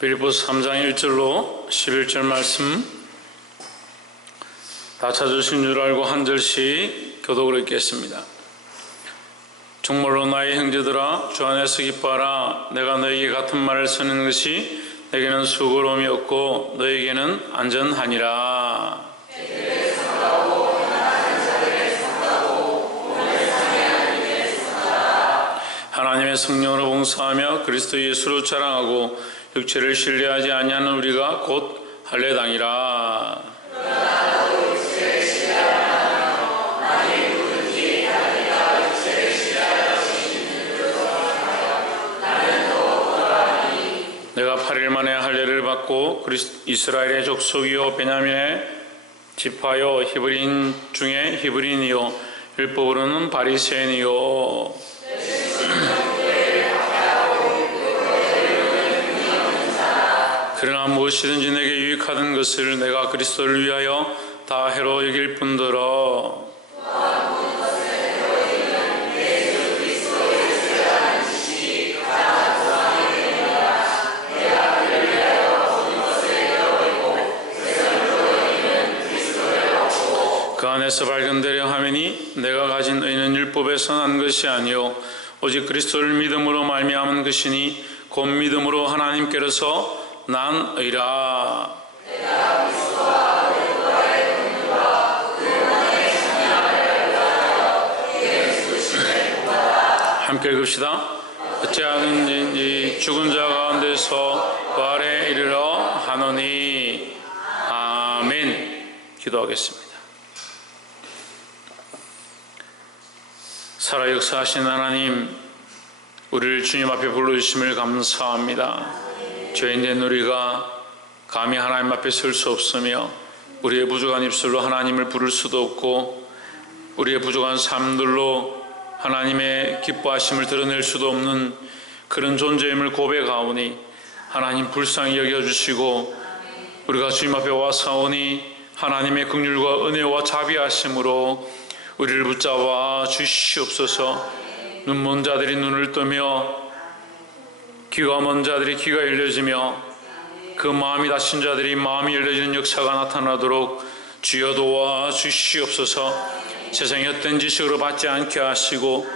빌립보서 3장 1절로 11절 말씀 다 찾으신 줄 알고 한 절씩 교독으로 읽겠습니다. 정말로 나의 형제들아 주 안에서 기뻐하라. 내가 너에게 같은 말을 쓰는 것이 내게는 수고로움이 없고 너에게는 안전하니라. 하나님의 성령으로 봉사하며 그리스도 예수로 자랑하고 육체를 신뢰하지 아니하는 우리가 곧 할례당이라. 내가 8일 만에 할례를 받고 이스라엘의 족속이요 베냐민의 지파요 히브리인 중에 히브리인이요 율법으로는 바리새인이요. 그러나 무엇이든지 내게 유익하던 것을 내가 그리스도를 위하여 다 해로 여길 뿐더러 그 안에서 발견되려 하매니 내가 가진 의는 율법에서 난 것이 아니요 오직 그리스도를 믿음으로 말미암은 것이니 곧 믿음으로 하나님께로서 난 의라. 함께 읽읍시다. 어찌하든지 죽은 자 가운데서 부활에 이르러 하노니. 아멘. 기도하겠습니다. 살아 역사하신 하나님, 우리를 주님 앞에 불러주심을 감사합니다. 죄인된 우리가 감히 하나님 앞에 설 수 없으며 우리의 부족한 입술로 하나님을 부를 수도 없고 우리의 부족한 삶들로 하나님의 기뻐하심을 드러낼 수도 없는 그런 존재임을 고백하오니 하나님 불쌍히 여겨주시고 우리가 주님 앞에 와사오니 하나님의 긍휼과 은혜와 자비하심으로 우리를 붙잡아 주시옵소서. 눈 먼 자들이 눈을 뜨며 귀가 먼 자들이 귀가 열려지며 그 마음이 닫힌 자들이 마음이 열려지는 역사가 나타나도록 주여 도와 주시옵소서. 세상의 헛된 지식으로 받지 않게 하시고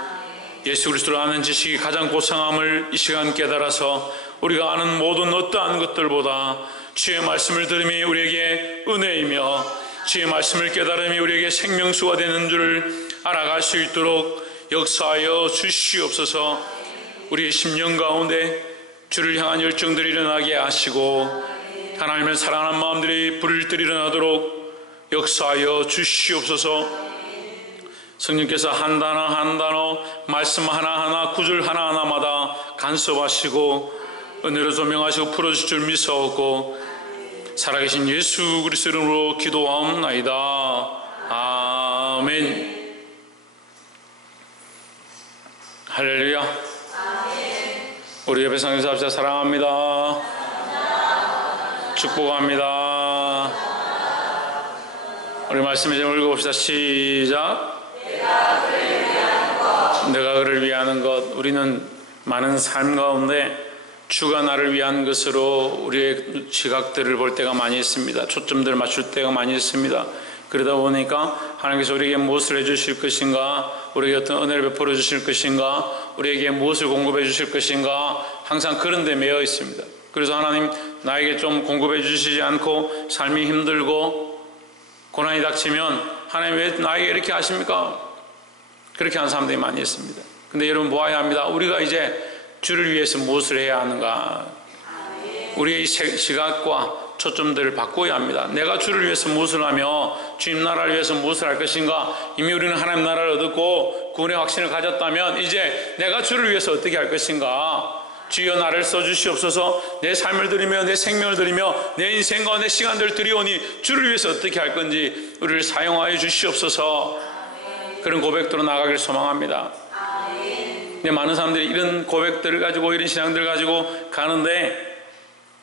예수 그리스도를 아는 지식이 가장 고상함을 이 시간 깨달아서 우리가 아는 모든 어떠한 것들보다 주의 말씀을 들음이 우리에게 은혜이며 주의 말씀을 깨달음이 우리에게 생명수가 되는 줄을 알아갈 수 있도록 역사하여 주시옵소서. 우리의 심령 가운데 주를 향한 열정들이 일어나게 하시고 하나님을 사랑하는 마음들이 불을 뜰 일어나도록 역사하여 주시옵소서. 성령께서 한 단어 한 단어 말씀 하나하나 구절 하나하나마다 간섭하시고 은혜로 조명하시고 풀어줄 줄 믿사옵고 살아계신 예수 그리스도 이름으로 기도하옵나이다. 아멘. 할렐루야. 우리 옆에 상에서 합시다. 사랑합니다. 축복합니다. 우리 말씀을 좀 읽어봅시다. 시작. 내가 그를 위하는 것. 우리는 많은 삶 가운데 주가 나를 위한 것으로 우리의 시각들을 볼 때가 많이 있습니다. 초점들을 맞출 때가 많이 있습니다. 그러다 보니까 하나님께서 우리에게 무엇을 해주실 것인가, 우리에게 어떤 은혜를 베풀어 주실 것인가, 우리에게 무엇을 공급해 주실 것인가, 항상 그런 데 매여 있습니다. 그래서 하나님 나에게 좀 공급해 주시지 않고 삶이 힘들고 고난이 닥치면 하나님 왜 나에게 이렇게 하십니까? 그렇게 하는 사람들이 많이 있습니다. 근데 여러분 보아야 합니다. 우리가 이제 주를 위해서 무엇을 해야 하는가, 우리의 시각과 초점들을 바꿔야 합니다. 내가 주를 위해서 무엇을 하며 주님 나라를 위해서 무엇을 할 것인가. 이미 우리는 하나님 나라를 얻었고 구원의 확신을 가졌다면 이제 내가 주를 위해서 어떻게 할 것인가. 주여 나를 써주시옵소서. 내 삶을 드리며 내 생명을 드리며 내 인생과 내 시간들을 드리오니 주를 위해서 어떻게 할 건지 우리를 사용하여 주시옵소서. 그런 고백도로 나가길 소망합니다. 근데 많은 사람들이 이런 고백들을 가지고 이런 신앙들을 가지고 가는데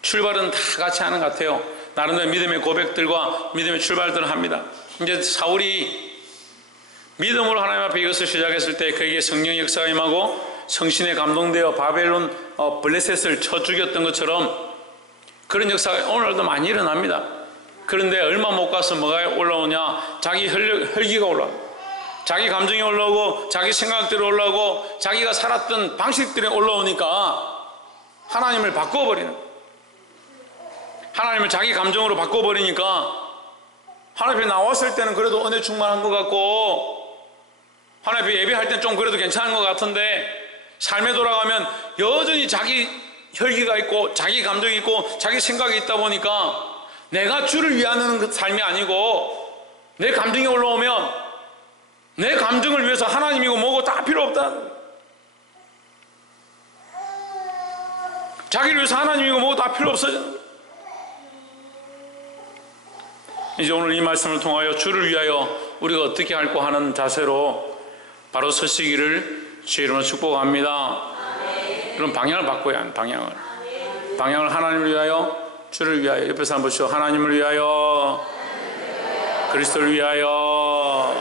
출발은 다 같이 하는 것 같아요. 나름대로 믿음의 고백들과 믿음의 출발들을 합니다. 이제 사울이 믿음으로 하나님 앞에 이것을 시작했을 때 그에게 성령 역사가 임하고 성신에 감동되어 바벨론 블레셋을 쳐 죽였던 것처럼 그런 역사가 오늘도 많이 일어납니다. 그런데 얼마 못 가서 뭐가 올라오냐? 자기 혈기가 올라오고, 자기 감정이 올라오고, 자기 생각들이 올라오고, 자기가 살았던 방식들이 올라오니까 하나님을 바꿔버리는, 하나님을 자기 감정으로 바꿔버리니까 하나님 앞에 나왔을 때는 그래도 은혜 충만한 것 같고, 하나님 앞에 예배할 때는 좀 그래도 괜찮은 것 같은데, 삶에 돌아가면 여전히 자기 혈기가 있고 자기 감정이 있고 자기 생각이 있다 보니까 내가 주를 위하는 그 삶이 아니고, 내 감정이 올라오면 내 감정을 위해서 하나님이고 뭐고 다 필요 없다. 자기를 위해서 하나님이고 뭐고 다 필요 없어져. 이제 오늘 이 말씀을 통하여 주를 위하여 우리가 어떻게 할까 하는 자세로 바로 서시기를 주의 이름으로 축복합니다. 그럼 방향을 바꿔야 합니다. 방향을 하나님을 위하여, 주를 위하여. 옆에서 한번 보시오. 하나님을 위하여, 그리스도를 위하여.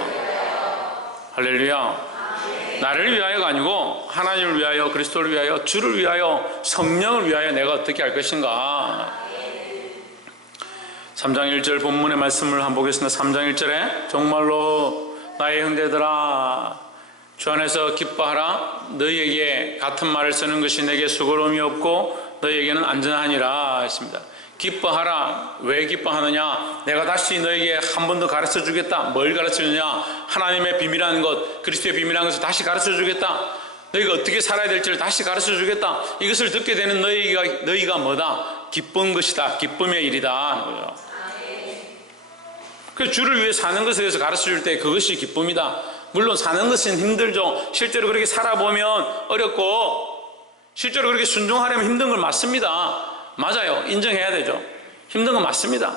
할렐루야. 나를 위하여가 아니고 하나님을 위하여, 그리스도를 위하여, 주를 위하여, 성령을 위하여 내가 어떻게 할 것인가. 3장 1절 본문의 말씀을 한번 보겠습니다. 3장 1절에 정말로 나의 형제들아 주 안에서 기뻐하라. 너희에게 같은 말을 쓰는 것이 내게 수고로움이 없고 너희에게는 안전하니라 했습니다. 기뻐하라. 왜 기뻐하느냐? 내가 다시 너에게 한 번 더 가르쳐 주겠다. 뭘 가르쳐 주냐? 하나님의 비밀한 것, 그리스도의 비밀한 것을 다시 가르쳐 주겠다. 너희가 어떻게 살아야 될지를 다시 가르쳐 주겠다. 이것을 듣게 되는 너희가 뭐다? 기쁜 것이다. 기쁨의 일이다. 그 주를 위해 사는 것에 대해서 가르쳐 줄 때 그것이 기쁨이다. 물론 사는 것은 힘들죠. 실제로 그렇게 살아보면 어렵고, 실제로 그렇게 순종하려면 힘든 걸 맞습니다. 맞아요. 인정해야 되죠. 힘든 건 맞습니다.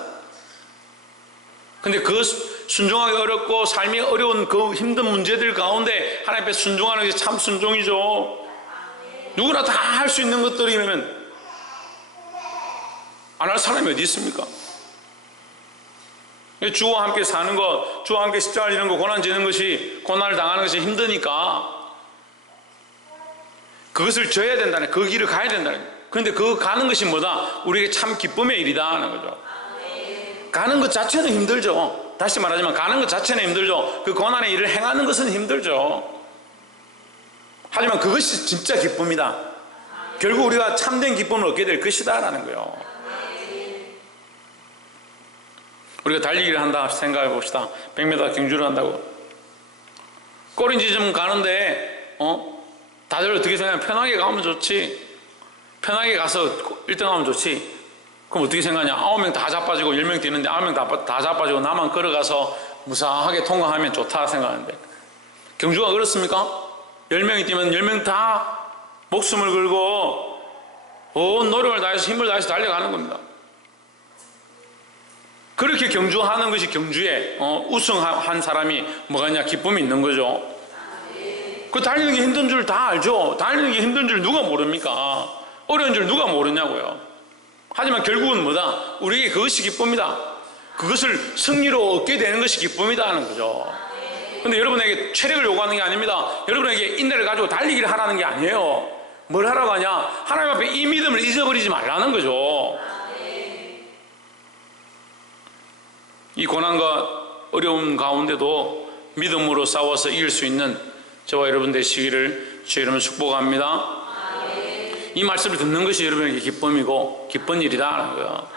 근데 그 순종하기 어렵고 삶이 어려운 그 힘든 문제들 가운데 하나님 앞에 순종하는 게 참 순종이죠. 누구나 다 할 수 있는 것들이면 안 할 사람이 어디 있습니까? 주와 함께 사는 것, 주와 함께 십자가를 지는 것, 고난 지는 것이, 고난을 당하는 것이 힘드니까 그것을 져야 된다는, 그 길을 가야 된다는. 그런데 그 가는 것이 뭐다? 우리에게 참 기쁨의 일이다 하는 거죠. 가는 것 자체는 힘들죠. 다시 말하지만 가는 것 자체는 힘들죠. 그 고난의 일을 행하는 것은 힘들죠. 하지만 그것이 진짜 기쁨이다. 결국 우리가 참된 기쁨을 얻게 될 것이다 라는 거예요. 우리가 달리기를 한다 생각해 봅시다. 100m 경주를 한다고. 꼬린지점 가는데 다들 어떻게 생각해? 편하게 가면 좋지. 편하게 가서 1등 하면 좋지. 그럼 어떻게 생각하냐? 9명 다 자빠지고 10명 뛰는데 9명 다 자빠지고 나만 걸어가서 무사하게 통과하면 좋다 생각하는데, 경주가 그렇습니까? 10명이 뛰면 10명 다 목숨을 걸고 온 노력을 다해서 힘을 다해서 달려가는 겁니다. 그렇게 경주하는 것이 경주에 우승한 사람이 뭐가 있냐? 기쁨이 있는 거죠. 그 달리는 게 힘든 줄 다 알죠. 달리는 게 힘든 줄 누가 모릅니까? 어려운 줄 누가 모르냐고요. 하지만 결국은 뭐다? 우리에게 그것이 기쁨이다. 그것을 승리로 얻게 되는 것이 기쁨이다 하는 거죠. 근데 여러분에게 체력을 요구하는 게 아닙니다. 여러분에게 인내를 가지고 달리기를 하라는 게 아니에요. 뭘 하라고 하냐? 하나님 앞에 이 믿음을 잊어버리지 말라는 거죠. 이 고난과 어려움 가운데도 믿음으로 싸워서 이길 수 있는 저와 여러분 되시기를 주의 이름으로 축복합니다. 이 말씀을 듣는 것이 여러분에게 기쁨이고 기쁜 일이다.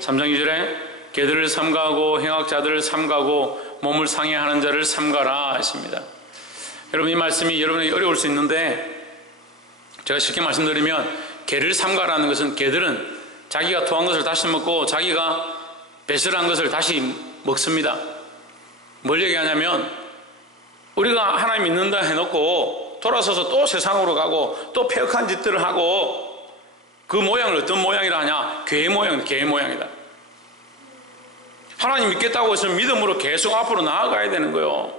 3장 2절에 개들을 삼가하고 행악자들을 삼가하고 몸을 상해하는 자를 삼가라 했습니다. 여러분, 이 말씀이 여러분에게 어려울 수 있는데 제가 쉽게 말씀드리면, 개를 삼가라는 것은 개들은 자기가 토한 것을 다시 먹고 자기가 배설한 것을 다시 먹습니다. 뭘 얘기하냐면, 우리가 하나님 믿는다 해놓고 돌아서서 또 세상으로 가고 또 폐역한 짓들을 하고 그 모양을 어떤 모양이라 하냐? 개 모양이다. 하나님 믿겠다고 해서 믿음으로 계속 앞으로 나아가야 되는 거예요.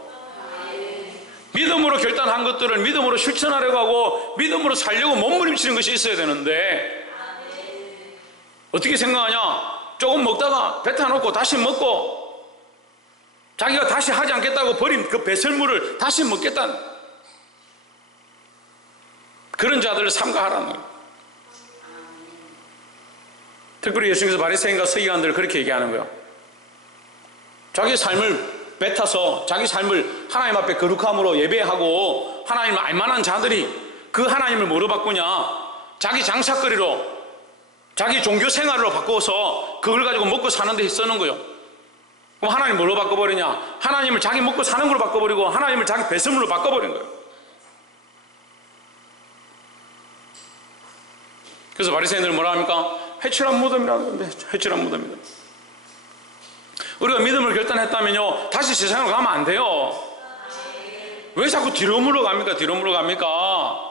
믿음으로 결단한 것들을 믿음으로 실천하려고 하고 믿음으로 살려고 몸부림치는 것이 있어야 되는데, 어떻게 생각하냐? 조금 먹다가 뱉어놓고 다시 먹고 자기가 다시 하지 않겠다고 버린 그 배설물을 다시 먹겠다는 그런 자들을 삼가하라는 거예요. 특별히 예수님께서 바리새인과 서기관들을 그렇게 얘기하는 거예요. 자기 삶을 뱉어서 자기 삶을 하나님 앞에 거룩함으로 예배하고 하나님을 알만한 자들이 그 하나님을 뭐로 바꾸냐? 자기 장사거리로, 자기 종교 생활로 바꿔서 그걸 가지고 먹고 사는 데 쓰는 거예요. 그럼 하나님 뭐로 바꿔버리냐? 하나님을 자기 먹고 사는 걸로 바꿔버리고 하나님을 자기 배설물로 바꿔버린 거예요. 그래서 바리새인들은 뭐라 합니까? 회칠한 무덤이라는 건데, 회칠한 무덤이다. 우리가 믿음을 결단했다면요, 다시 세상으로 가면 안 돼요. 왜 자꾸 뒤로 물러갑니까? 뒤로 물러갑니까?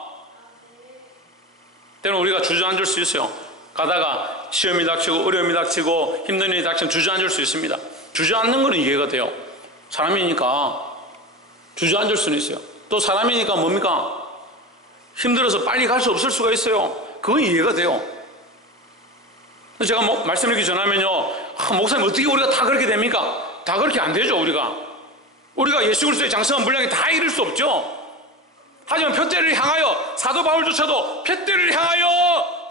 때로는 우리가 주저앉을 수 있어요. 가다가 시험이 닥치고 어려움이 닥치고 힘든 일이 닥치면 주저앉을 수 있습니다. 주저앉는 거는 이해가 돼요. 사람이니까 주저앉을 수는 있어요. 또 사람이니까 뭡니까? 힘들어서 빨리 갈 수 없을 수가 있어요. 그건 이해가 돼요. 제가 말씀드리기 전하면요, 목사님 어떻게 우리가 다 그렇게 됩니까? 다 그렇게 안 되죠. 우리가 예수 그리스도의 장성한 분량이 다 이룰 수 없죠. 하지만 푯대를 향하여, 사도 바울조차도 푯대를 향하여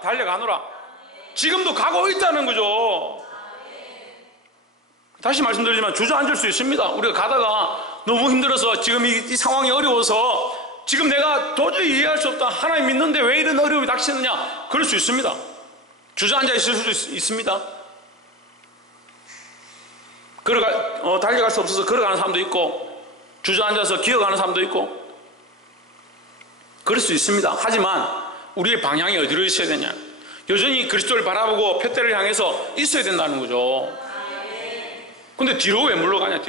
달려가노라. 지금도 가고 있다는 거죠. 다시 말씀드리지만 주저앉을 수 있습니다. 우리가 가다가 너무 힘들어서 지금 이 상황이 어려워서 지금 내가 도저히 이해할 수 없다, 하나님 믿는데 왜 이런 어려움이 닥치느냐, 그럴 수 있습니다. 주저앉아 있을 수도 있습니다. 달려갈 수 없어서 걸어가는 사람도 있고, 주저앉아서 기어가는 사람도 있고, 그럴 수 있습니다. 하지만 우리의 방향이 어디로 있어야 되냐? 여전히 그리스도를 바라보고 푯대를 향해서 있어야 된다는 거죠. 근데 뒤로 왜 물러가냐?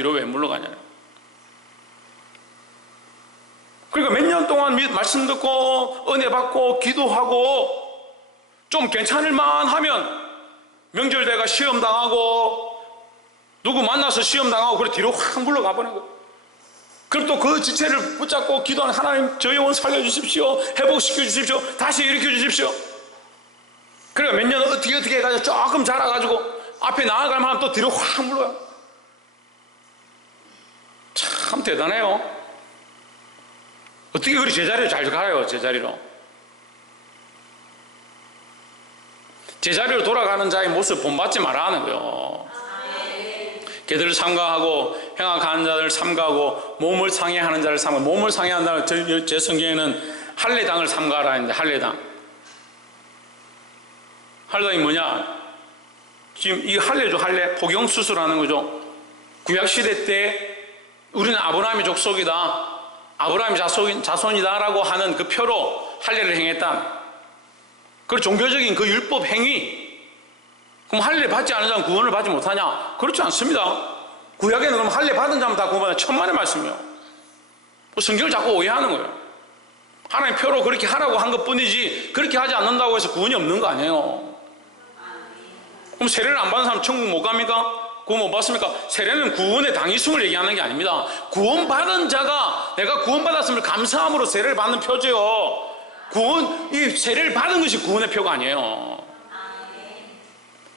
그러니까 몇 년 동안 말씀 듣고 은혜 받고 기도하고 좀 괜찮을만 하면 명절 때가 시험 당하고 누구 만나서 시험 당하고 그래 뒤로 확 물러가 버리는 거예요. 그럼 또 그 지체를 붙잡고 기도하는, 하나님 저 영혼 살려주십시오, 회복시켜 주십시오, 다시 일으켜 주십시오. 그러니까 몇 년 어떻게 해가지고 조금 자라가지고 앞에 나아가면 또 뒤로 확 물러가. 참 대단해요. 어떻게 그리 제자리로 잘 가요? 제자리로 돌아가는 자의 모습 본받지 말라는 거예요. 걔들을 삼가하고 행악하는 자들을 삼가하고 몸을 상해하는 자를 삼가하고, 몸을 상해한다는, 제 성경에는 할례당을 삼가하라 했는데, 할례당이 뭐냐? 지금 이 할례죠. 할례, 복용수술하는 거죠. 구약시대 때 우리는 아브라함의 족속이다, 아브라함의 자손이다 라고 하는 그 표로 할례를 행했다. 그 종교적인 그 율법 행위, 그럼 할례 받지 않은 자는 구원을 받지 못하냐? 그렇지 않습니다. 구약에는 그럼 할례 받은 자만 다 구원받는 천만의 말씀이에요. 성경을 자꾸 오해하는 거예요. 하나님 표로 그렇게 하라고 한 것뿐이지 그렇게 하지 않는다고 해서 구원이 없는 거 아니에요. 그럼 세례를 안 받은 사람 천국 못 갑니까? 구원 못 받습니까? 세례는 구원의 당위성을 얘기하는 게 아닙니다. 구원받은 자가 내가 구원받았음을 감사함으로 세례를 받는 표죠. 이 세례를 받은 것이 구원의 표가 아니에요.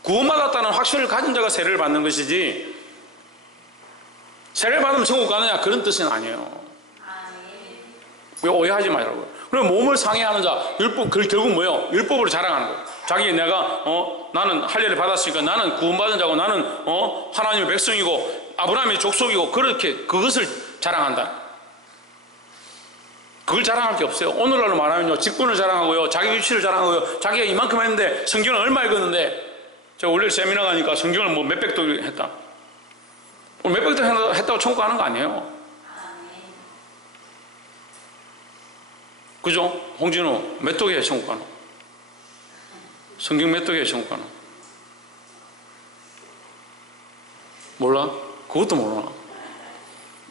구원받았다는 확신을 가진 자가 세례를 받는 것이지, 세례를 받으면 천국 가느냐 그런 뜻은 아니에요. 왜 오해하지 말라고요. 그리고 몸을 상해하는 자, 율법, 결국 뭐예요? 율법으로 자랑하는 거예요. 자기 내가 나는 할례를 받았으니까 나는 구원받은 자고 나는 하나님의 백성이고 아브라함의 족속이고, 그렇게 그것을 자랑한다. 그걸 자랑할 게 없어요. 오늘날로 말하면요, 직분을 자랑하고요, 자기 위치를 자랑하고요, 자기가 이만큼 했는데 성경을 얼마 읽었는데, 제가 원래 세미나 가니까 성경을 뭐 몇백 도 했다. 몇백 도 했다고 천국 가는 거 아니에요. 그죠? 홍진호 몇 독에 천국 가노? 성경 몇 독에 천국 가노? 몰라? 그것도 모르나?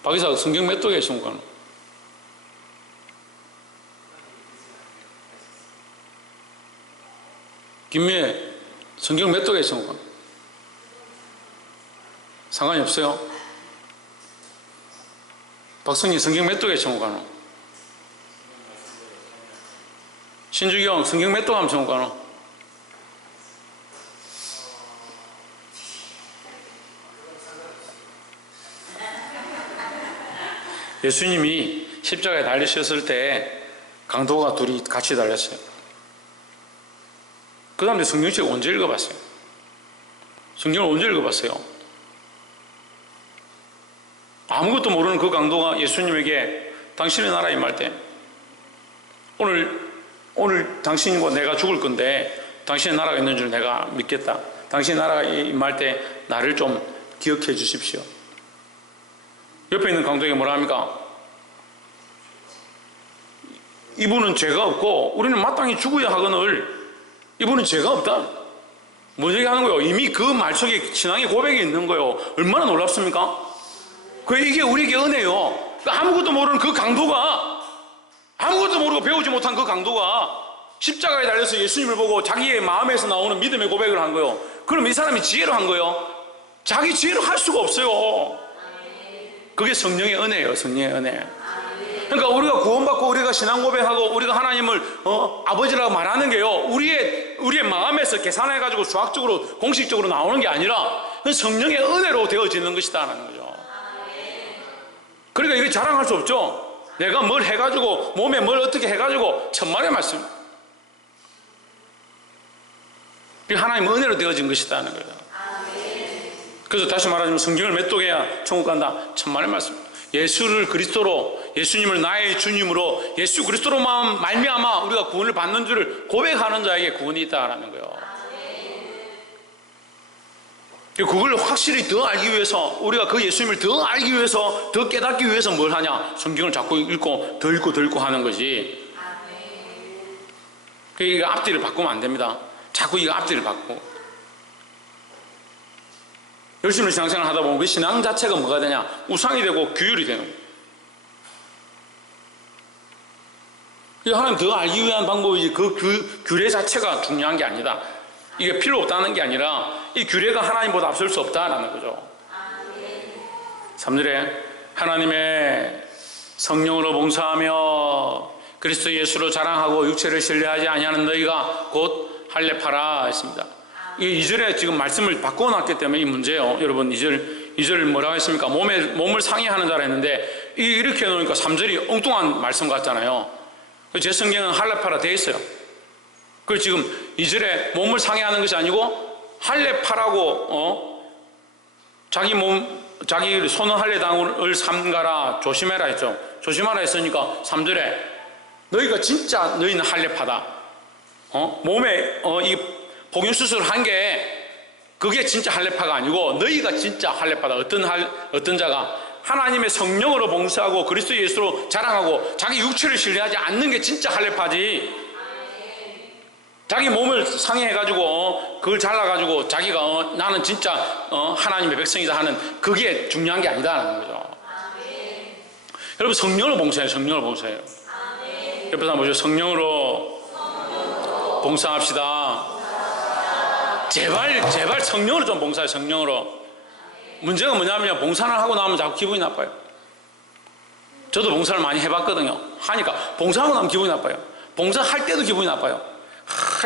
박이사 성경 몇 독에 천국 가노? 김미애 성경 몇 독에 천국 가노? 상관이 없어요. 박성희 성경 몇 독에 천국 가노? 신주경 성경 몇 독 하면 천국 가노? 예수님이 십자가에 달리셨을 때 강도가 둘이 같이 달렸어요. 그 사람들 성경책 언제 읽어봤어요? 성경을 언제 읽어봤어요? 아무것도 모르는 그 강도가 예수님에게 당신의 나라 임할 때 오늘 당신과 내가 죽을 건데 당신의 나라가 있는 줄 내가 믿겠다. 당신의 나라가 임할 때 나를 좀 기억해 주십시오. 옆에 있는 강도에게 뭐라 합니까? 이분은 죄가 없고 우리는 마땅히 죽어야 하거늘 이분은 죄가 없다. 뭐 얘기하는 거예요? 이미 그 말 속에 신앙의 고백이 있는 거예요. 얼마나 놀랍습니까? 이게 우리에게 은혜요. 아무것도 모르는 그 강도가, 아무것도 모르고 배우지 못한 그 강도가 십자가에 달려서 예수님을 보고 자기의 마음에서 나오는 믿음의 고백을 한 거예요. 그럼 이 사람이 지혜로 한 거예요. 자기 지혜로 할 수가 없어요. 그게 성령의 은혜예요. 성령의 은혜. 그러니까 우리가 구원받고 우리가 신앙 고백하고 우리가 하나님을 아버지라고 말하는 게요, 우리의 마음에서 계산해가지고 수학적으로 공식적으로 나오는 게 아니라 성령의 은혜로 되어지는 것이다라는 거죠. 그러니까 이게 자랑할 수 없죠. 내가 뭘 해가지고 몸에 뭘 어떻게 해가지고 천만의 말씀. 하나님 은혜로 되어진 것이다는 거예요. 그래서 다시 말하자면 성경을 몇 독해야 천국 간다? 천만의 말씀. 예수를 그리스도로, 예수님을 나의 주님으로, 예수 그리스도로만 말미암아 우리가 구원을 받는 줄을 고백하는 자에게 구원이 있다라는 거예요. 그걸 확실히 더 알기 위해서, 우리가 그 예수님을 더 알기 위해서, 더 깨닫기 위해서 뭘 하냐? 성경을 자꾸 읽고 더 읽고 더 읽고 하는 거지. 이거 앞뒤를 바꾸면 안 됩니다. 자꾸 이거 앞뒤를 바꾸고. 열심히 신앙생활 하다 보면 그 신앙 자체가 뭐가 되냐? 우상이 되고 규율이 되는 거예요. 하나님 더 알기 위한 방법이지 그 규례 자체가 중요한 게 아니다. 이게 필요 없다는 게 아니라 이 규례가 하나님보다 앞설 수 없다라는 거죠. 3절에 하나님의 성령으로 봉사하며 그리스도 예수로 자랑하고 육체를 신뢰하지 아니하는 너희가 곧 할례파라 했습니다. 이 2절에 지금 말씀을 바꿔놨기 때문에 이 문제예요. 여러분 2절 뭐라고 했습니까? 몸을 상해하는 자라 했는데 이렇게 해놓으니까 3절이 엉뚱한 말씀 같잖아요. 제 성경은 할례파라 되어 있어요. 그래서 지금 2절에 몸을 상해하는 것이 아니고 할례파라고 자기 손은 할례당을 삼가라 조심해라 했죠. 조심하라 했으니까 3절에 너희가 진짜 너희는 할례파다. 몸에 이 복용수술을 한 게 그게 진짜 할례파가 아니고 너희가 진짜 할례파다. 어떤 자가 하나님의 성령으로 봉사하고 그리스도 예수로 자랑하고 자기 육체를 신뢰하지 않는 게 진짜 할례파지. 자기 몸을 상해해가지고 그걸 잘라가지고 자기가 나는 진짜 하나님의 백성이다 하는 그게 중요한 게 아니다라는 거죠. 여러분 성령으로 봉사해요. 성령으로 봉사해요. 옆에 사람 보죠. 성령으로 봉사합시다. 제발 성령으로 좀 봉사해요. 성령으로. 문제가 뭐냐면 봉사를 하고 나면 자꾸 기분이 나빠요. 저도 봉사를 많이 해봤거든요. 하니까 봉사하고 나면 기분이 나빠요. 봉사할 때도 기분이 나빠요.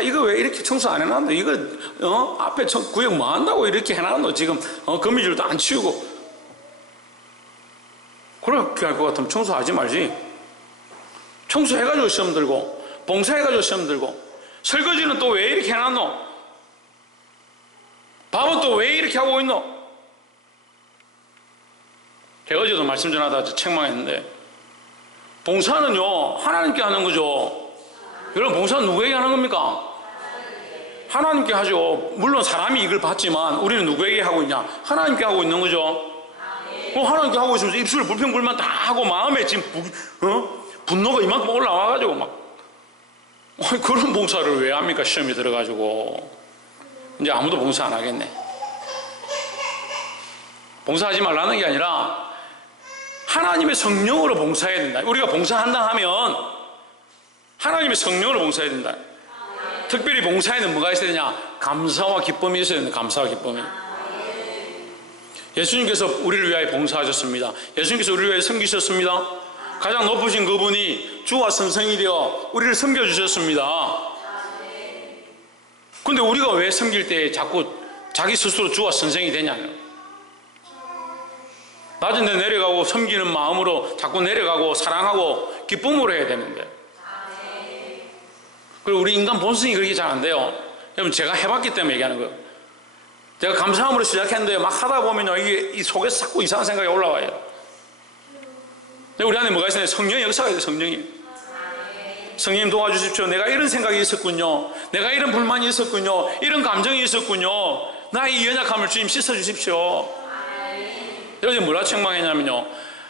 이거 왜 이렇게 청소 안 해놨노? 이거 앞에 구역 뭐 한다고 이렇게 해놨노? 지금 거미줄도 안 치우고. 그렇게 할 것 같으면 청소하지 말지. 청소해가지고 시험 들고 봉사해가지고 시험 들고 설거지는 또 왜 이렇게 해놨노? 밥은 또 왜 이렇게 하고 있노? 제가 어제도 말씀 전하다 책망했는데 봉사는요 하나님께 하는 거죠. 여러분 봉사는 누구에게 하는 겁니까? 하나님께 하죠. 물론 사람이 이걸 받지만 우리는 누구에게 하고 있냐? 하나님께 하고 있는 거죠. 하나님께 하고 있으면서 입술 불평불만 다 하고 마음에 지금 분노가 이만큼 올라와가지고 막 그런 봉사를 왜 합니까? 시험에 들어가지고 이제 아무도 봉사 안 하겠네. 봉사하지 말라는 게 아니라 하나님의 성령으로 봉사해야 된다. 우리가 봉사한다 하면 하나님의 성령으로 봉사해야 된다. 특별히 봉사에는 뭐가 있어야 되냐? 감사와 기쁨이 있어야 된다. 감사와 기쁨이. 예수님께서 우리를 위하여 봉사하셨습니다. 예수님께서 우리를 위하여 섬기셨습니다. 가장 높으신 그분이 주와 선생이 되어 우리를 섬겨주셨습니다. 근데 우리가 왜 섬길 때 자꾸 자기 스스로 주와 선생이 되냐요? 낮은 데 내려가고 섬기는 마음으로 자꾸 내려가고 사랑하고 기쁨으로 해야 되는데. 그리고 우리 인간 본성이 그렇게 잘 안 돼요. 여러분, 제가 해봤기 때문에 얘기하는 거예요. 제가 감사함으로 시작했는데 막 하다 보면요, 이게 이 속에서 자꾸 이상한 생각이 올라와요. 근데 우리 안에 뭐가 있어요? 성령의 역사가 있어요. 성령님 도와주십시오. 내가 이런 생각이 있었군요. 내가 이런 불만이 있었군요. 이런 감정이 있었군요. 나의 이 연약함을 주님 씻어주십시오. 여러분이 뭐라 책망했냐면요,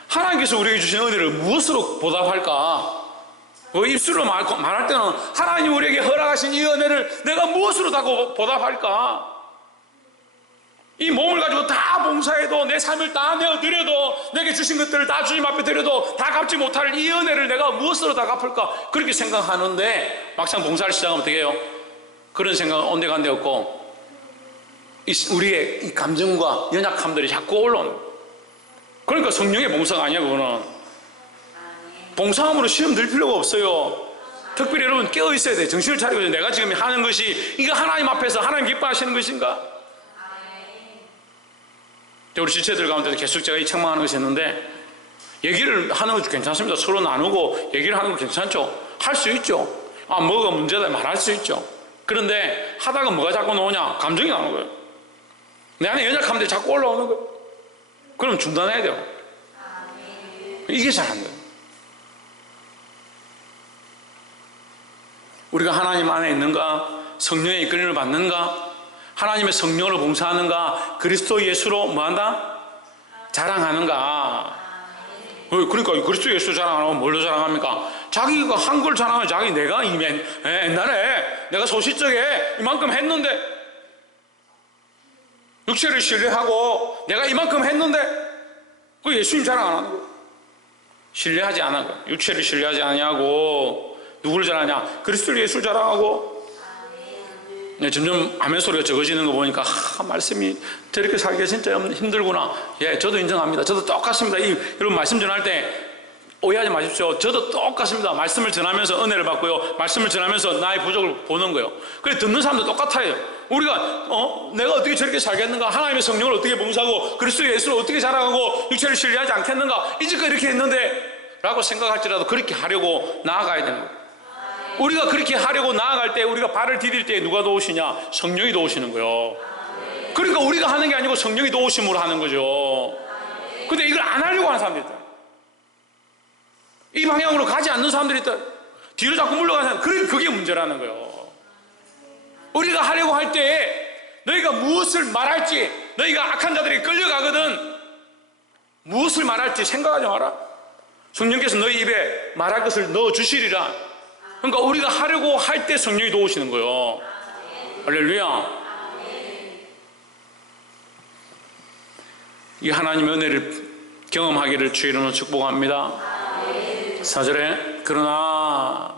하나님께서 우리에게 주신 은혜를 무엇으로 보답할까? 입술로 말할 때는 하나님 우리에게 허락하신 이 은혜를 내가 무엇으로 다 보답할까? 이 몸을 가지고 다 봉사해도, 내 삶을 다 내어드려도, 내게 주신 것들을 다 주님 앞에 드려도 다 갚지 못할 이 은혜를 내가 무엇으로 다 갚을까? 그렇게 생각하는데 막상 봉사를 시작하면 어떻게 해요? 그런 생각은 온데간데 없고 우리의 이 감정과 연약함들이 자꾸 올라오는 거예요. 그러니까 성령의 봉사가 아니야. 그거는 봉사함으로 시험 들 필요가 없어요. 특별히 여러분 깨어 있어야 돼. 정신을 차리고, 내가 지금 하는 것이 이거 하나님 앞에서 하나님 기뻐하시는 것인가? 우리 지체들 가운데도 계속 제가 이 책망하는 것이 있는데, 얘기를 하는 것도 괜찮습니다. 서로 나누고 얘기를 하는 거 괜찮죠. 할 수 있죠. 뭐가 문제다 말할 수 있죠. 그런데 하다가 뭐가 자꾸 나오냐? 감정이 나오는 거예요. 내 안에 연약함들이 자꾸 올라오는 거예요. 그럼 중단해야 돼요. 이게 잘 안 돼요. 우리가 하나님 안에 있는가? 성령의 이끌림을 받는가? 하나님의 성령으로 봉사하는가? 그리스도 예수로 뭐한다? 자랑하는가? 그러니까 그리스도 예수 자랑 안 하면 뭘로 자랑합니까? 자기가 한 걸 자랑하면 내가 옛날에 내가 소시적에 이만큼 했는데, 육체를 신뢰하고 내가 이만큼 했는데, 그 예수님 자랑 안 하는 거예요. 신뢰하지 않아. 육체를 신뢰하지 않냐고. 누구를 자랑하냐? 그리스도 예수 자랑하고. 점점 아멘 소리가 적어지는 거 보니까 말씀이 저렇게 살기가 진짜 힘들구나. 예, 저도 인정합니다. 저도 똑같습니다. 여러분 말씀 전할 때 오해하지 마십시오. 저도 똑같습니다. 말씀을 전하면서 은혜를 받고요, 말씀을 전하면서 나의 부족을 보는 거예요. 그래, 듣는 사람도 똑같아요. 우리가 내가 어떻게 저렇게 살겠는가? 하나님의 성령을 어떻게 봉사하고 그리스도 예수를 어떻게 자랑하고 육체를 신뢰하지 않겠는가? 이제껏 이렇게 했는데 라고 생각할지라도 그렇게 하려고 나아가야 되는 거예요. 우리가 그렇게 하려고 나아갈 때, 우리가 발을 디딜 때 누가 도우시냐? 성령이 도우시는 거예요. 그러니까 우리가 하는 게 아니고 성령이 도우심으로 하는 거죠. 근데 이걸 안 하려고 하는 사람들이 있다. 이 방향으로 가지 않는 사람들이 있다. 뒤로 자꾸 물러가는 사람, 그게 문제라는 거예요. 우리가 하려고 할 때 너희가 무엇을 말할지, 너희가 악한 자들이 끌려가거든 무엇을 말할지 생각하지 마라. 성령께서 너희 입에 말할 것을 넣어주시리라. 그러니까 우리가 하려고 할 때 성령이 도우시는 거예요. 할렐루야. 이 하나님의 은혜를 경험하기를 주의 이름으로 축복합니다. 4절에 그러나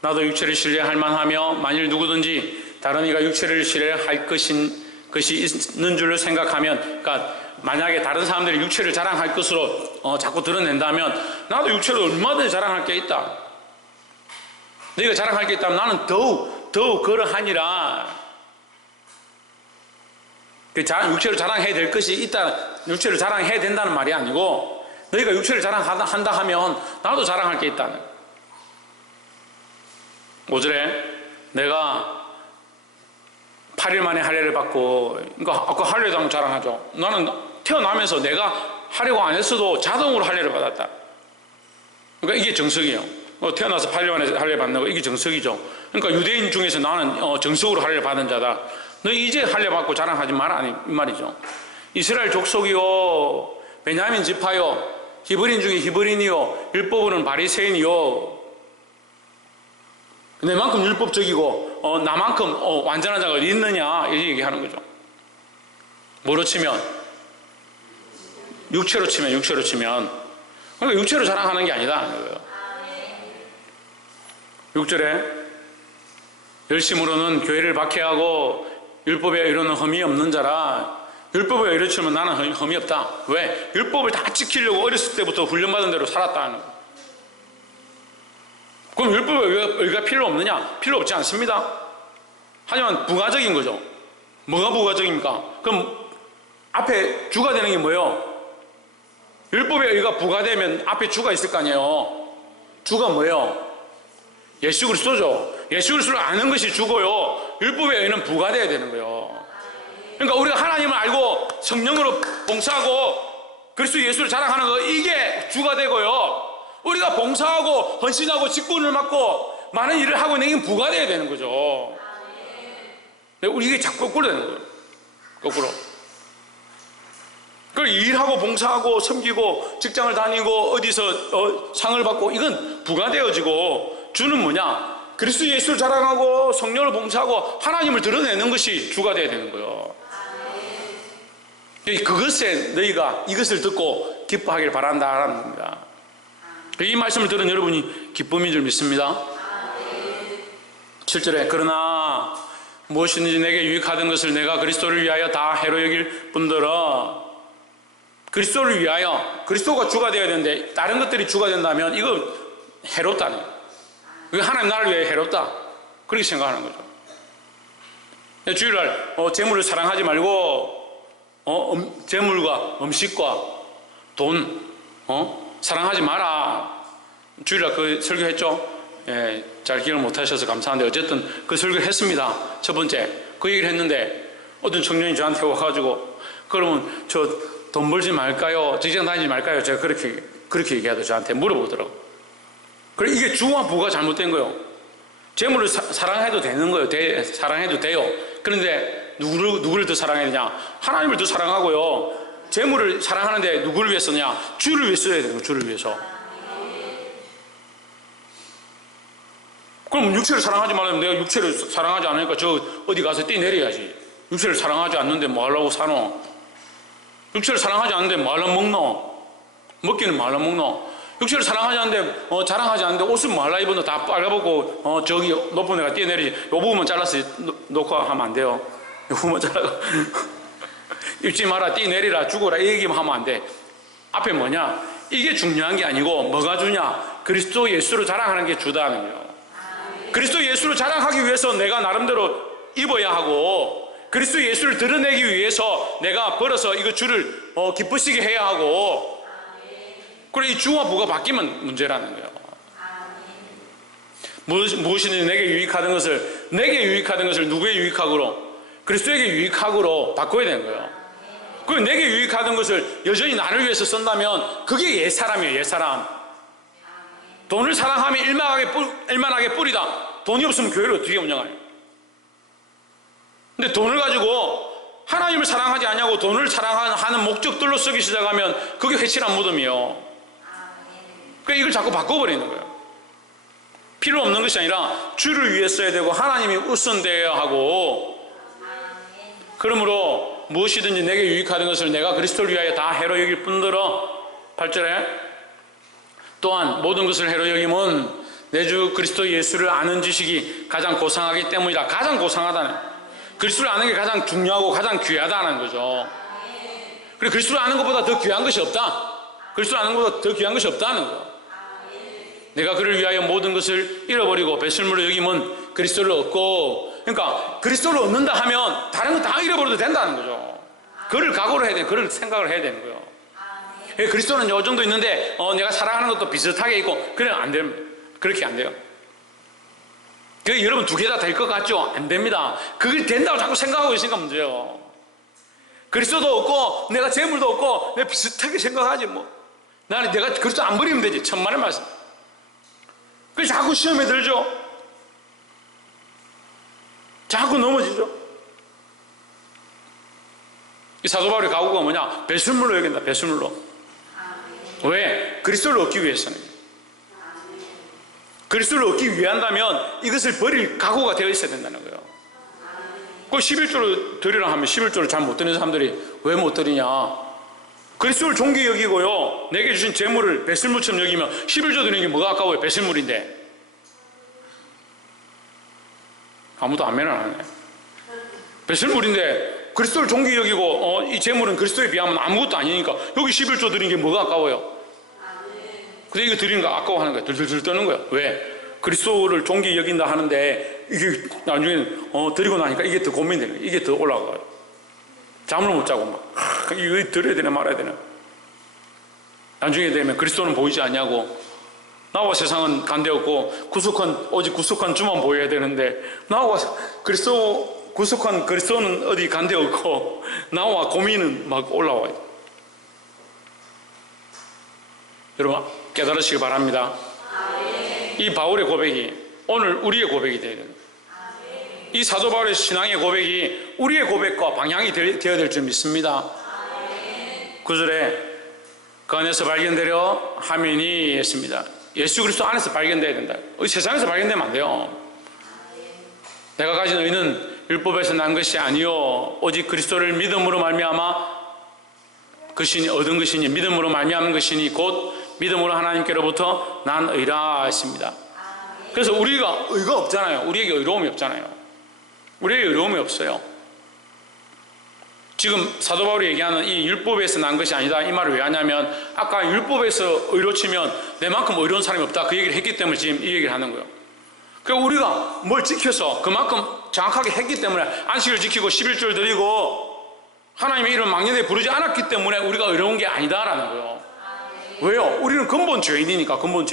나도 육체를 신뢰할 만하며 만일 누구든지 다른 이가 육체를 신뢰할 것이 있는 줄을 생각하면, 그러니까 만약에 다른 사람들이 육체를 자랑할 것으로 자꾸 드러낸다면 나도 육체를 얼마든지 자랑할 게 있다. 너희가 자랑할 게 있다면 나는 더욱 그러하니라. 육체를 자랑해야 될 것이 있다, 육체를 자랑해야 된다는 말이 아니고, 너희가 육체를 자랑한다 하면 나도 자랑할 게 있다는. 5절에 내가 8일 만에 할례를 받고, 그러니까 아까 할례도 한번 자랑하죠. 나는 태어나면서 내가 하려고 안 했어도 자동으로 할례를 받았다. 그러니까 이게 정석이에요. 태어나서 8일 만에 할례 받는 거, 이게 정석이죠. 그러니까 유대인 중에서 나는 정석으로 할례 받은 자다. 너 이제 할례 받고 자랑하지 마라, 이 말이죠. 이스라엘 족속이요, 베냐민 지파요, 히브리인 중에 히브리인이요, 율법으로는 바리새인이요, 내만큼 율법적이고 나만큼 완전한 자가 어디 있느냐, 이렇게 얘기하는 거죠. 뭐로 치면? 육체로 치면. 그러니까 육체로 자랑하는 게 아니다. 6절에 열심으로는 교회를 박해하고 율법에 이르는 흠이 없는 자라. 율법에 이르치면 나는 흠이 없다. 왜? 율법을 다 지키려고 어렸을 때부터 훈련받은 대로 살았다는 거예요. 그럼 율법에 의가 필요 없느냐? 필요 없지 않습니다. 하지만 부가적인 거죠. 뭐가 부가적입니까? 그럼 앞에 주가 되는 게 뭐예요? 율법의 의가 부가되면 앞에 주가 있을 거 아니에요. 주가 뭐예요? 예수 그리스도죠. 예수 그리스도를 아는 것이 주고요, 율법의 의는 부과되어야 되는 거예요. 그러니까 우리가 하나님을 알고 성령으로 봉사하고 그리스도 예수를 자랑하는 거, 이게 주가 되고요. 우리가 봉사하고 헌신하고 직분을 맡고 많은 일을 하고 있는 게 부과되어야 되는 거죠. 우리 이게 자꾸 거꾸로 되는 거예요. 거꾸로. 그걸 일하고 봉사하고 섬기고 직장을 다니고 어디서 상을 받고, 이건 부과되어지고, 주는 뭐냐? 그리스도 예수를 자랑하고 성령을 봉사하고 하나님을 드러내는 것이 주가 되어야 되는 거예요. 그것에 너희가 이것을 듣고 기뻐하길 바란다라는 겁니다. 이 말씀을 들은 여러분이 기쁨인 줄 믿습니다. 7절에 그러나 무엇이든지 내게 유익하던 것을 내가 그리스도를 위하여 다 해로 여길 뿐더러, 그리스도를 위하여, 그리스도가 주가 되어야 되는데 다른 것들이 주가 된다면 이거 해롭다는 거예요. 이거 하나님 나라를 위해 해롭다, 그렇게 생각하는 거죠. 주일날 재물을 사랑하지 말고 재물과 음식과 돈 사랑하지 마라. 주일날 그 설교했죠? 예, 잘 기억을 못하셔서 감사한데 어쨌든 그 설교를 했습니다. 첫 번째 그 얘기를 했는데 어떤 청년이 저한테 와가지고, 그러면 저 돈 벌지 말까요? 직장 다니지 말까요? 제가 그렇게 얘기하더 저한테 물어보더라고. 그래, 이게 주와 부가 잘못된 거예요. 재물을 사랑해도 되는 거예요. 사랑해도 돼요. 그런데 누구를 더 사랑해야 되냐? 하나님을 더 사랑하고요. 재물을 사랑하는데 누구를 위해서냐? 주를 위해서 써야 되는 거예요. 주를 위해서. 그럼 육체를 사랑하지 말라면 내가 육체를 사랑하지 않으니까 저 어디 가서 뛰내려야지. 육체를 사랑하지 않는데 뭐 하려고 사노? 육체를 사랑하지 않는데 뭐 하려고 먹노? 먹기는 뭐 하려고 먹노? 육체를 사랑하지 않는데 자랑하지 않는데 옷을 뭐 하려고 입었노? 다 빨아보고 저기 높은 애가 뛰내리지. 요 부분만 잘라서 놓고 하면 안 돼요. 요 부분만 잘라서 입지 마라, 뛰내리라, 죽어라, 이 얘기만 하면 안 돼. 앞에 뭐냐? 이게 중요한 게 아니고 뭐가 주냐? 그리스도 예수를 자랑하는 게 주다는 거예요. 그리스도 예수를 자랑하기 위해서 내가 나름대로 입어야 하고, 그리스도 예수를 드러내기 위해서 내가 벌어서 이거 주를 기쁘시게 해야 하고, 그래, 이 주와 부가 바뀌면 문제라는 거예요. 무엇이든지 내게 유익하던 것을 누구의 유익하고로? 그리스도에게 유익하고로 바꿔야 되는 거예요. 그 내게 유익하던 것을 여전히 나를 위해서 쓴다면 그게 옛사람이에요. 옛사람. 돈을 사랑하면 일만하게 뿌리다. 돈이 없으면 교회를 어떻게 운영해요? 근데 돈을 가지고 하나님을 사랑하지 않냐고 돈을 사랑하는 목적들로 쓰기 시작하면 그게 회칠한 무덤이에요. 그러니까 이걸 자꾸 바꿔버리는 거예요. 필요 없는 것이 아니라 주를 위해 써야 되고 하나님이 우선되어야 하고, 그러므로 무엇이든지 내게 유익하던 것을 내가 그리스도를 위하여 다 해로 여길 뿐더러, 8절에 또한 모든 것을 해로 여김은 내 주 그리스도 예수를 아는 지식이 가장 고상하기 때문이다. 가장 고상하다는, 그리스도를 아는 게 가장 중요하고 가장 귀하다는 거죠. 그리고 그리스도를 아는 것보다 더 귀한 것이 없다. 그리스도를 아는 것보다 더 귀한 것이 없다는 거. 내가 그를 위하여 모든 것을 잃어버리고 배설물로 여기면 그리스도를 얻고, 그러니까 그리스도를 얻는다 하면 다른 거 다 잃어버려도 된다는 거죠. 그를 각오를 해야 돼. 그를 생각을 해야 되는 거예요. 그리스도는 요 정도 있는데 내가 사랑하는 것도 비슷하게 있고, 그래 안 됩니다. 그렇게 안 돼요. 여러분 두 개 다 될 것 같죠? 안 됩니다. 그게 된다고 자꾸 생각하고 있으니까 문제예요. 그리스도도 없고 내가 재물도 없고 내가 비슷하게 생각하지 뭐. 내가 그리스도 안 버리면 되지. 천만의 말씀. 그래서 자꾸 시험에 들죠. 자꾸 넘어지죠. 이 사도 바울의 각오가 뭐냐? 배설물로 여긴다. 배설물로. 왜? 그리스도를 얻기 위해서는. 그리스도를 얻기 위한다면 이것을 버릴 각오가 되어 있어야 된다는 거예요. 그 11조를 드리라 하면 11조를 잘 못 드리는 사람들이 왜 못 드리냐? 그리스도를 존귀히 여기고요, 내게 주신 재물을 배설물처럼 여기면 11조 드리는 게 뭐가 아까워요? 배설물인데. 아무도 아멘 안 하네. 배설물인데 그리스도를 존귀히 여기고 이 재물은 그리스도에 비하면 아무것도 아니니까 여기 11조 드리는 게 뭐가 아까워요? 근데 이거 드리는 거 아까워하는 거야. 들들들 떠는 거야. 왜? 그리스도를 존귀히 여긴다 하는데 이게 나중에 드리고 나니까 이게 더 고민되는 거야. 이게 더 올라가요. 잠을 못 자고 막 이거 드려야 되나 말아야 되나. 나중에 되면 그리스도는 보이지 않냐고 나와 세상은 관계없고 오직 구속한 주만 보여야 되는데, 나와 구속한 그리스도는 어디 관계없고 나와 고민은 막 올라와요. 여러분 깨달으시기 바랍니다. 이 바울의 고백이 오늘 우리의 고백이 되어야 됩니다. 이 사도 바울의 신앙의 고백이 우리의 고백과 방향이 되어야 될 줄 믿습니다. 9절에 그 안에서 발견되려 함이니 했습니다. 예수 그리스도 안에서 발견되어야 된다. 세상에서 발견되면 안 돼요. 내가 가진 의는 율법에서 난 것이 아니요 오직 그리스도를 믿음으로 말미암아 것이니 얻은 것이니 믿음으로 말미암은 것이니 곧 믿음으로 하나님께로부터 난 의라 했습니다. 그래서 우리가 의가 없잖아요. 우리에게 의로움이 없잖아요. 우리에게 의로움이 없어요. 지금 사도 바울이 얘기하는 이 율법에서 난 것이 아니다 이 말을 왜 하냐면, 아까 율법에서 의롭치면 내만큼 의로운 사람이 없다 그 얘기를 했기 때문에 지금 이 얘기를 하는 거예요. 그러니까 우리가 뭘 지켜서 그만큼 정확하게 했기 때문에, 안식을 지키고 11절 드리고 하나님의 이름 망령되이 부르지 않았기 때문에 우리가 의로운 게 아니다라는 거예요. 왜요? 우리는 근본 죄인이니까. 근본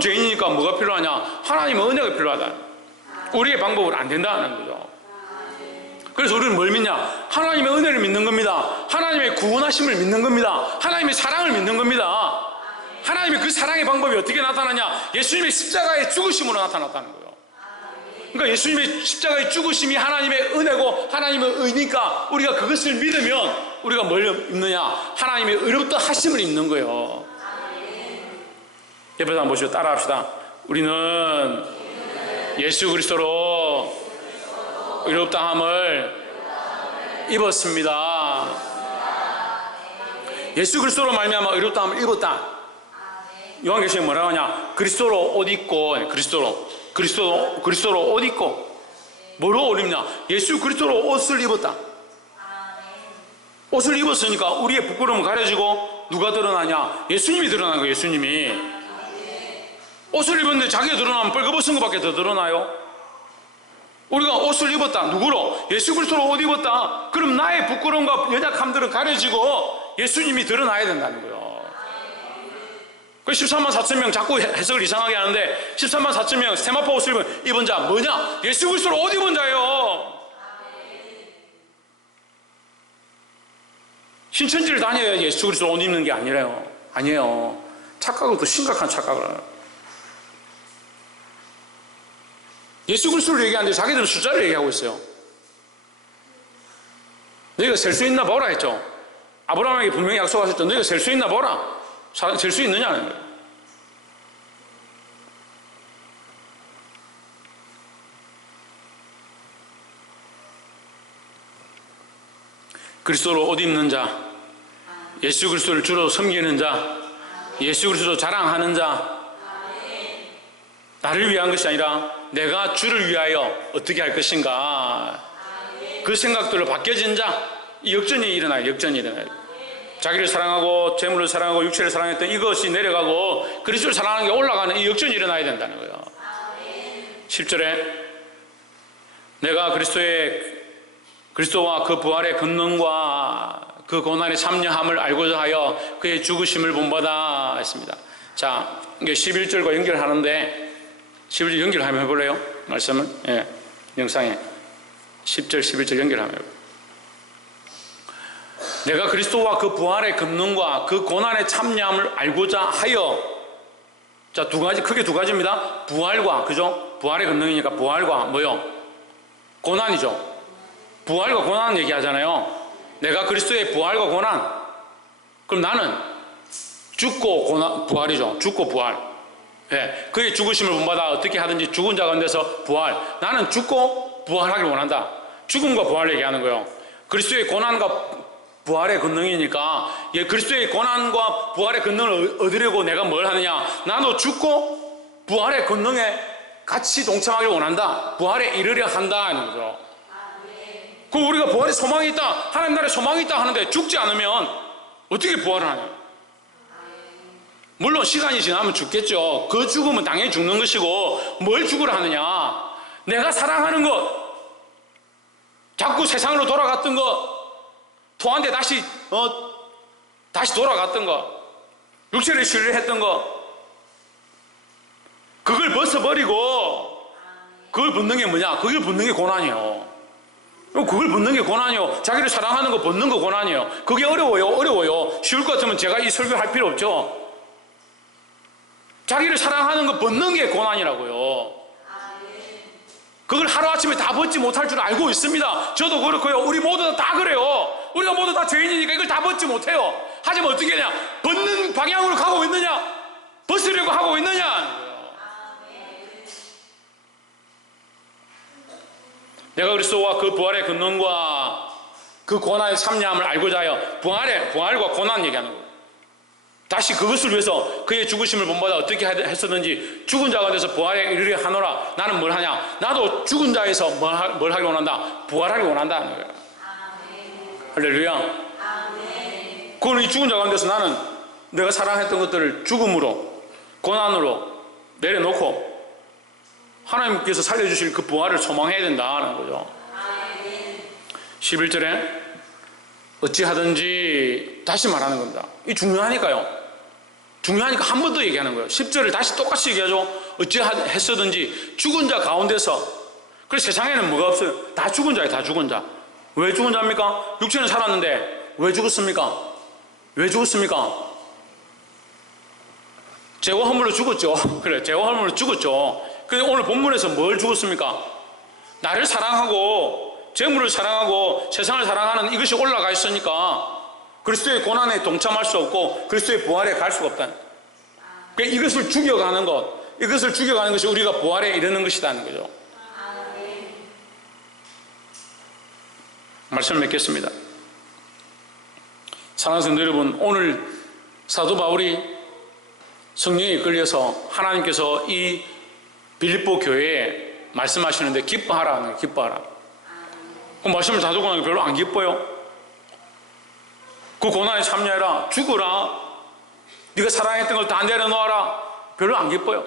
죄인이니까 뭐가 필요하냐? 하나님의 은혜가 필요하다. 우리의 방법은 안 된다는 거죠. 그래서 우리는 뭘 믿냐? 하나님의 은혜를 믿는 겁니다. 하나님의 구원하심을 믿는 겁니다. 하나님의 사랑을 믿는 겁니다. 하나님의 그 사랑의 방법이 어떻게 나타나냐? 예수님의 십자가의 죽으심으로 나타났다는 거예요. 그러니까 예수님의 십자가의 죽으심이 하나님의 은혜고 하나님의 의니까 우리가 그것을 믿으면 우리가 뭘 입느냐? 하나님의 의롭다 하심을 입는 거예요. 옆에서 한번 보시고 따라합시다. 우리는 예수 그리스도로 의롭다함을 입었습니다. 예수 그리스도로 말미암아 의롭다함을 입었다. 요한계시록에 뭐라고 하냐? 그리스도로 옷 입고, 그리스도로 옷 입고, 뭐로 옷 입냐? 예수 그리스도로 옷을 입었다. 옷을 입었으니까 우리의 부끄러움은 가려지고 누가 드러나냐? 예수님이 드러나는 거예요. 예수님이. 옷을 입었는데 자기가 드러나면 뻘거벗은 것밖에 더 드러나요? 우리가 옷을 입었다. 누구로? 예수 그리스도로 옷 입었다. 그럼 나의 부끄러움과 연약함들은 가려지고 예수님이 드러나야 된다는 거예요. 그 13만 4천 명 자꾸 해석을 이상하게 하는데, 13만 4천 명 세마포 옷을 입은 자 뭐냐? 예수 그리스도로 옷 입은 자예요. 신천지를 다녀야 예수 그리스도로 옷 입는 게 아니래요. 아니에요. 착각은 또 심각한 착각을 해요. 예수 그리스도를 얘기하는데 자기들은 숫자를 얘기하고 있어요. 너희가 셀 수 있나 보라 했죠. 아브라함에게 분명히 약속하셨죠. 너희가 셀 수 있나 보라. 셀 수 있느냐는 거예요. 그리스도로 옷 입는 자, 예수 그리스도를 주로 섬기는 자, 예수 그리스도 자랑하는 자, 나를 위한 것이 아니라 내가 주를 위하여 어떻게 할 것인가, 그 생각들로 바뀌어진 자, 이 역전이 일어나요. 자기를 사랑하고 재물을 사랑하고 육체를 사랑했던 이것이 내려가고 그리스도를 사랑하는 게 올라가는 이 역전이 일어나야 된다는 거예요. 10절에 내가 그리스도와 그 부활의 권능과 그 고난의 참여함을 알고자 하여 그의 죽으심을 본받아 했습니다. 자, 이게 11절과 연결하는데 11절 연결 한번 해볼래요? 말씀을? 예, 영상에 10절 11절 연결 한번 해볼래요? 내가 그리스도와 그 부활의 권능과 그 고난의 참여함을 알고자 하여. 자, 두 가지, 크게 두 가지입니다. 부활과, 그죠? 부활의 권능이니까 부활과 뭐요? 고난이죠. 부활과 고난 얘기하잖아요. 내가 그리스도의 부활과 고난. 그럼 나는 죽고 고난, 부활이죠. 죽고 부활. 예, 그의 죽으심을 본받아 어떻게 하든지 죽은 자 가운데서 부활. 나는 죽고 부활하길 원한다. 죽음과 부활을 얘기하는 거예요. 그리스도의 고난과 부활의 권능이니까, 그리스도의 고난과 부활의 권능을 얻으려고 내가 뭘 하느냐? 나도 죽고 부활의 권능에 같이 동참하길 원한다. 부활에 이르려 한다 하는 거죠. 그 우리가 부활의 소망이 있다, 하나님 나라에 소망이 있다 하는데 죽지 않으면 어떻게 부활을 하냐? 물론 시간이 지나면 죽겠죠. 그 죽음은 당연히 죽는 것이고, 뭘 죽으라 하느냐? 내가 사랑하는 것, 자꾸 세상으로 돌아갔던 것, 토한테 다시 돌아갔던 것, 육체를 신뢰했던 거 그걸 벗어버리고 그걸 벗는 게 뭐냐? 그걸 벗는 게 고난이에요. 그걸 벗는 게 고난이요. 자기를 사랑하는 거 벗는 거 고난이에요. 그게 어려워요. 쉬울 것 같으면 제가 이 설교할 필요 없죠. 자기를 사랑하는 거 벗는 게 고난이라고요. 그걸 하루아침에 다 벗지 못할 줄 알고 있습니다. 저도 그렇고요. 우리 모두 다 그래요. 우리가 모두 다 죄인이니까 이걸 다 벗지 못해요. 하지만 어떻게 하냐? 벗는 방향으로 가고 있느냐? 벗으려고 하고 있느냐? 내가 그리스도와 그 부활의 근원과 그 고난의 참여함을 알고자 하여 부활과 고난 얘기하는 거예요. 다시 그것을 위해서 그의 죽으심을 본받아 어떻게 했었는지 죽은 자 가운데서 부활에 이르려 하노라. 나는 뭘 하냐? 나도 죽은 자에서 뭘 하기 원한다? 부활하기 원한다는 거예요. 할렐루야. 그건 이 죽은 자 가운데서 나는 내가 사랑했던 것들을 죽음으로 고난으로 내려놓고 하나님께서 살려주실 그 부활을 소망해야 된다는 거죠. 11절에 어찌하든지 다시 말하는 겁니다. 이 중요하니까요. 중요하니까 한 번 더 얘기하는 거예요. 10절을 다시 똑같이 얘기하죠. 어찌했었든지 죽은 자 가운데서. 그래서 세상에는 뭐가 없어요? 다 죽은 자예요. 다 죽은 자. 왜 죽은 자입니까? 육체는 살았는데 왜 죽었습니까? 왜 죽었습니까? 죄와 허물로 죽었죠. 그래, 죄와 허물로 죽었죠. 근데 오늘 본문에서 뭘 죽었습니까? 나를 사랑하고 재물을 사랑하고 세상을 사랑하는 이것이 올라가 있으니까 그리스도의 고난에 동참할 수 없고 그리스도의 부활에 갈 수가 없다는 거예요. 그러니까 이것을 죽여가는 것이 우리가 부활에 이르는 것이라는 거죠. 말씀을 맺겠습니다. 사랑하는 성도 여러분, 오늘 사도 바울이 성령에 이끌려서 하나님께서 이 빌립보 교회에 말씀하시는데 기뻐하라는 거예요. 기뻐하라. 그 말씀을 다 듣고 나니까 별로 안 기뻐요. 그 고난에 참여해라. 죽어라. 네가 사랑했던 걸 다 내려놓아라. 별로 안 기뻐요.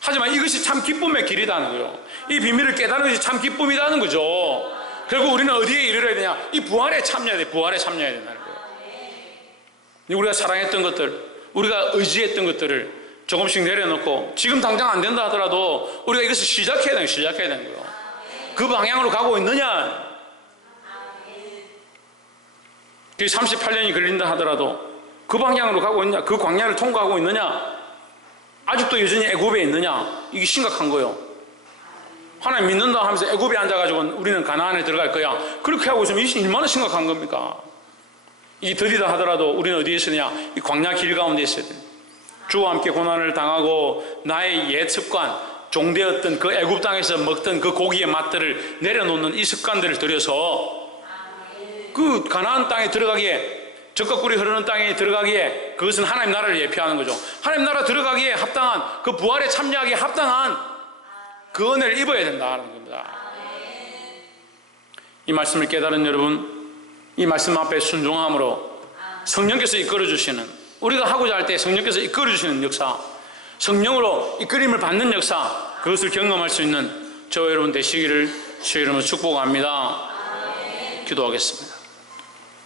하지만 이것이 참 기쁨의 길이라는 거예요. 이 비밀을 깨달은 것이 참 기쁨이라는 거죠. 결국 우리는 어디에 이르러야 되냐? 이 부활에 참여해야 돼. 부활에 참여해야 된다는 거예요. 우리가 사랑했던 것들, 우리가 의지했던 것들을 조금씩 내려놓고 지금 당장 안 된다 하더라도 우리가 이것을 시작해야 되는 거예요. 그 방향으로 가고 있느냐? 38년이 걸린다 하더라도 그 방향으로 가고 있느냐? 그 광야를 통과하고 있느냐? 아직도 여전히 애굽에 있느냐? 이게 심각한 거예요. 하나님 믿는다 하면서 애굽에 앉아가지고 우리는 가나안에 들어갈 거야. 그렇게 하고 있으면 이것이 얼마나 심각한 겁니까? 이 들이다 하더라도 우리는 어디에 있으냐? 이 광야 길 가운데 있어야 돼요. 주와 함께 고난을 당하고 나의 옛 습관, 종되었던 그 애굽 땅에서 먹던 그 고기의 맛들을 내려놓는 이 습관들을 들여서 그 가나안 땅에 들어가기에, 젖과 꿀이 흐르는 땅에 들어가기에, 그것은 하나님 나라를 예표하는 거죠. 하나님 나라 들어가기에 합당한, 그 부활에 참여하기에 합당한 그 은혜를 입어야 된다는 겁니다. 이 말씀을 깨달은 여러분, 이 말씀 앞에 순종함으로 성령께서 이끌어주시는, 우리가 하고자 할 때 성령께서 이끌어주시는 역사, 성령으로 이끌림을 받는 역사, 그것을 경험할 수 있는 저와 여러분 되시기를 주의 이름으로 축복합니다. 기도하겠습니다.